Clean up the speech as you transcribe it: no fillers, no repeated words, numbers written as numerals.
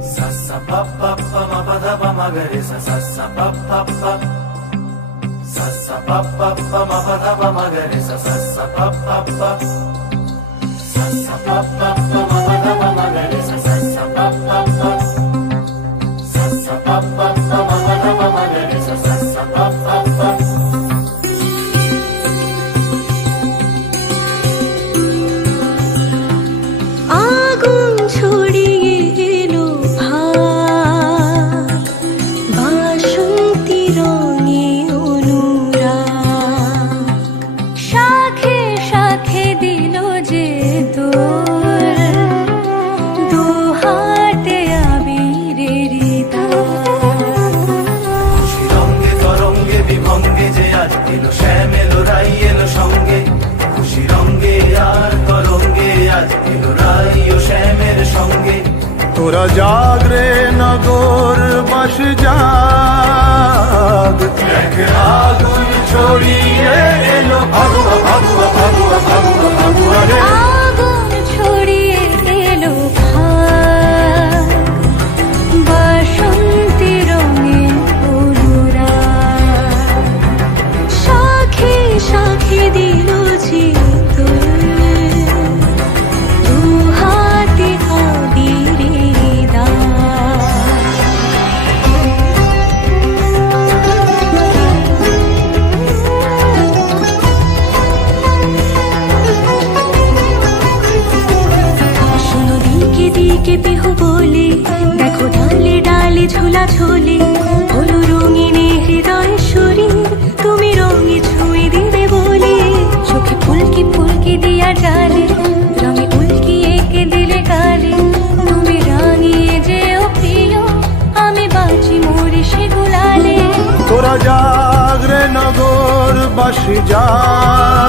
sa sa pa pa pa ma pa da pa ma ga re sa sa sa pa pa pa sa sa pa pa pa ma pa da pa ma ga re sa sa sa pa pa pa sa sa pa pa pa ma pa da pa ma ga re sa sa sa pa pa pa sa sa pa pa pa ma pa da pa ma ga re sa sa sa pa pa pa আগুন ছড়িয়ে এলো ভাগ বাসন্তী রঙে অনুরাগ শাখে শাখে দিল যে তোর দুহাতে আবিরের খুশি রঙে তরঙ্গে বিভঙ্গে যে আজ এলো শ্যাম এলো রাই এলো সঙ্গে খুশি রঙে আর তরঙ্গে আজ এলো রাই ও শ্যামের সঙ্গে তোরা জাগ রে নগর বাস জাগ এক আগুন ছড়িয়ে এলো ভাগুয়া ভাগুয়া ভাগুয়া ভাগুয়া ভাগুয়া রে আগুন ছড়িয়ে এলো ভাগ বাসন্তী রঙে অনুরাগ শাখে শাখে দিল যে তোর দুহাতে আবিরের দাগ শোনো দিকে দিকে বিহু বলে দেখো ডালে ডালে ঝোলা ঝোলে হলো রঙিন হৃদয় শরীর তুমি রঙে ছুঁয়ে দিলে বলে চোখে ফুলকি ফুলকি দিয়া জালে রঙে উল্কি এঁকে দিলে গালে তুমি রাঙিয়ে যেও প্রিয় আমি বাঁচি মরে সে গুলালে তোরা জাগ রে নগর বাস জাগ